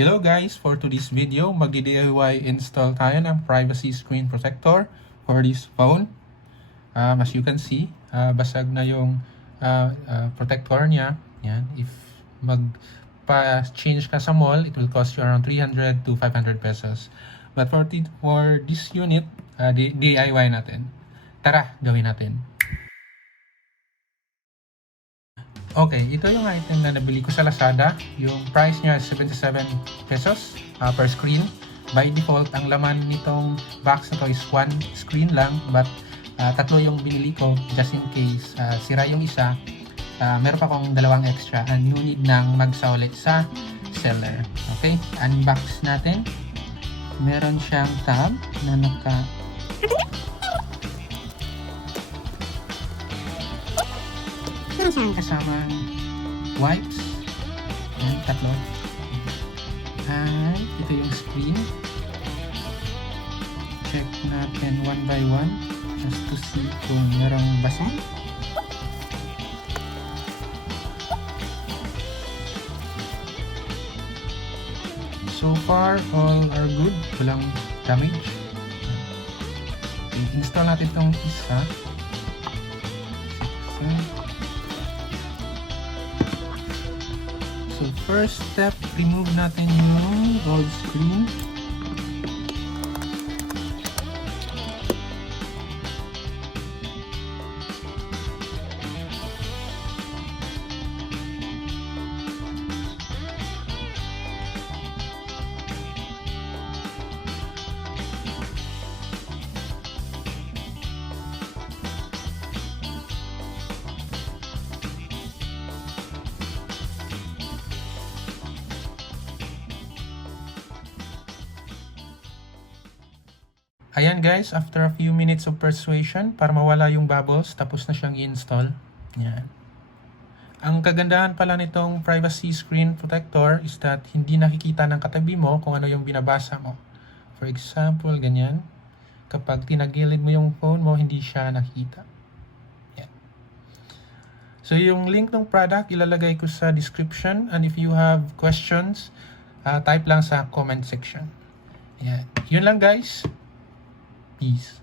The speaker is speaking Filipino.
Hello guys, for today's video, magdi-DIY install tayo ng privacy screen protector for this phone. As you can see, basag na yung protector niya. Yan. If magpa-change ka sa mall, it will cost you around 300 to 500 pesos. But for this unit, DIY natin. Tara, gawin natin. Okay, ito yung item na nabili ko sa Lazada. Yung price niya is 77 pesos per screen. By default, ang laman nitong box na to is one screen lang, but tatlo yung binili ko just in case sira yung isa. Meron pa akong dalawang extra and no need nang magsa ulit sa seller. Okay, unbox natin. Meron siyang tab na meron siyang kasamang wipes. Yan, tatlo. And ito yung screen. Check natin one by one just to see kung merong basa. So far, all are good. Walang damage. Install natin itong isa. So first step, remove natin yung old screen. Ayan guys, after a few minutes of persuasion, para mawala yung bubbles, tapos na siyang i-install. Yan. Ang kagandahan pala nitong privacy screen protector is that hindi nakikita ng katabi mo kung ano yung binabasa mo. For example, ganyan. Kapag tinagilid mo yung phone mo, hindi siya nakikita. Yan. So yung link ng product, ilalagay ko sa description. And if you have questions, type lang sa comment section. Yan. Yun lang guys. Peace.